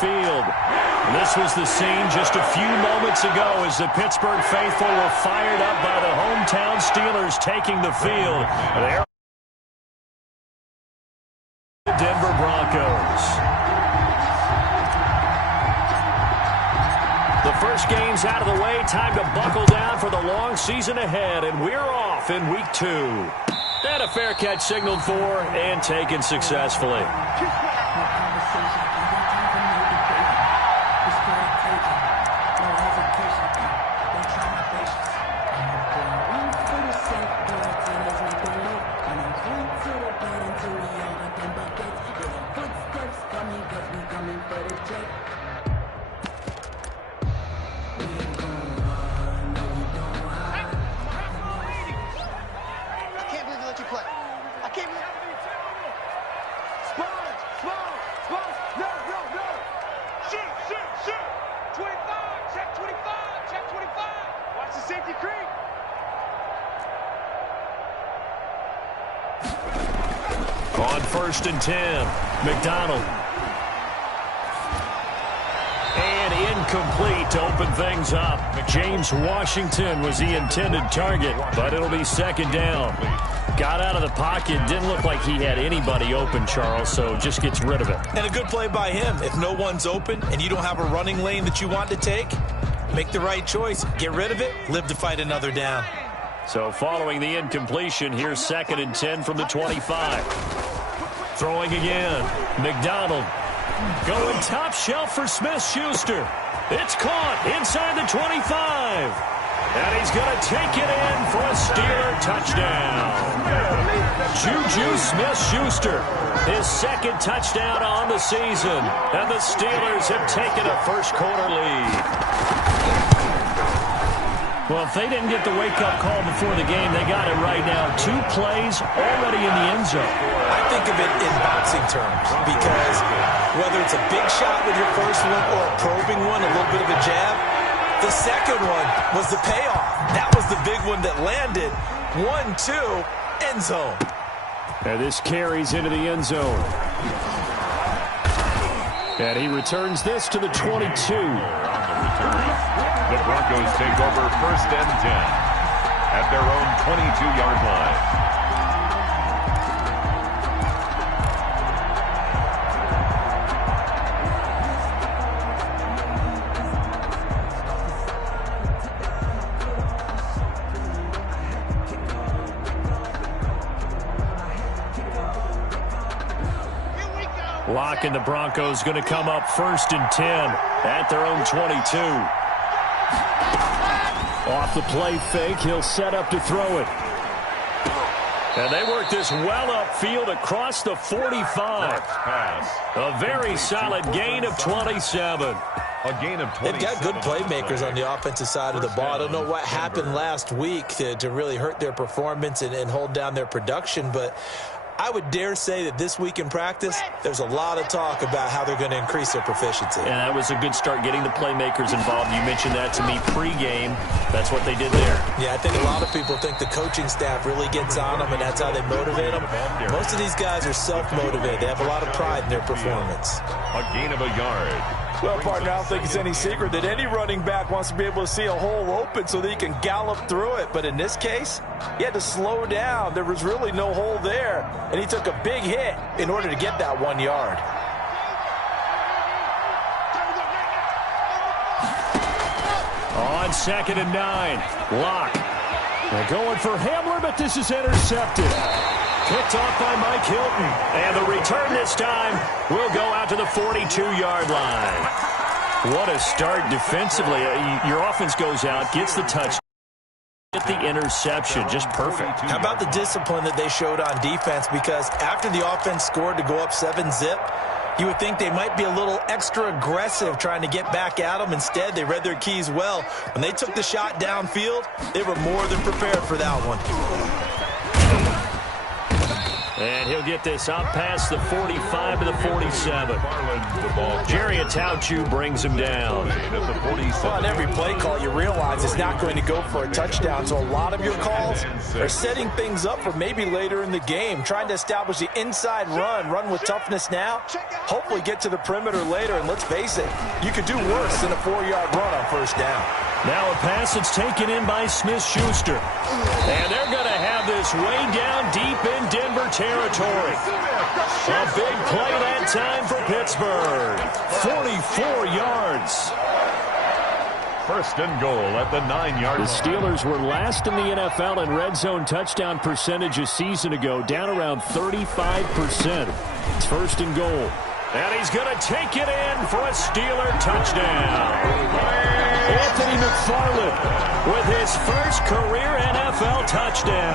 field. This was the scene just a few moments ago as the Pittsburgh faithful were fired up by the hometown Steelers taking the field. There, the Denver Broncos. The first game's out of the way. Time to buckle down for the long season ahead, and we're off in week 2. And a fair catch signaled for and taken successfully. On 1st and 10, McDonald. And incomplete to open things up. James Washington was the intended target, but it'll be 2nd down. Got out of the pocket, didn't look like he had anybody open, Charles, so just gets rid of it. And a good play by him. If no one's open and you don't have a running lane that you want to take, make the right choice. Get rid of it, live to fight another down. So following the incompletion, here's 2nd and 10 from the 25. Throwing again. McDonald going top shelf for Smith-Schuster. It's caught inside the 25. And he's going to take it in for a Steeler touchdown. Juju Smith-Schuster, his 2nd touchdown on the season. And the Steelers have taken a first-quarter lead. Well, if they didn't get the wake-up call before the game, they got it right now. 2 plays already in the end zone. I think of it in boxing terms because whether it's a big shot with your first one or a probing one, a little bit of a jab, the second one was the payoff. That was the big one that landed. 1-2, end zone. And this carries into the end zone. And he returns this to the 22. The Broncos take over 1st and 10 at their own 22-yard line. Lock and the Broncos going to come up 1st and 10 at their own 22. Off the play fake, he'll set up to throw it. And they work this well upfield across the 45. A very solid gain of 27. A gain of 27. They've got good playmakers on the offensive side of the ball. I don't know what happened last week to really hurt their performance and hold down their production, but I would dare say that this week in practice, there's a lot of talk about how they're going to increase their proficiency. And that was a good start getting the playmakers involved. You mentioned that to me pregame. That's what they did there. Yeah, I think a lot of people think the coaching staff really gets on them, and that's how they motivate them. Most of these guys are self-motivated. They have a lot of pride in their performance. A gain of a yard. Well, partner, I don't think it's any secret that any running back wants to be able to see a hole open so that he can gallop through it. But in this case, he had to slow down. There was really no hole there, and he took a big hit in order to get that 1 yard. On 2nd and 9, Locke. They're going for Hamler, but this is intercepted. Picked off by Mike Hilton. And the return this time will go out to the 42-yard line. What a start defensively. Your offense goes out, gets the touchdown, get the interception. Just perfect. How about the discipline that they showed on defense? Because after the offense scored to go up 7-zip, you would think they might be a little extra aggressive trying to get back at them. Instead, they read their keys well. When they took the shot downfield, they were more than prepared for that one. And he'll get this up past the 45 to the 47. Jerry Atauchu brings him down. Well, on every play call, you realize it's not going to go for a touchdown. So a lot of your calls are setting things up for maybe later in the game, trying to establish the inside run with toughness now, hopefully get to the perimeter later. And let's face it, you could do worse than a 4-yard run on first down. Now a pass that's taken in by Smith-Schuster. And they're going to have this way down deep in Denver territory. A big play that time for Pittsburgh. 44 yards. First and goal at the 9-yard line. The Steelers were last in the NFL in red zone touchdown percentage a season ago, down around 35%. It's first and goal. And he's going to take it in for a Steeler touchdown. Anthony McFarland with his first career NFL touchdown.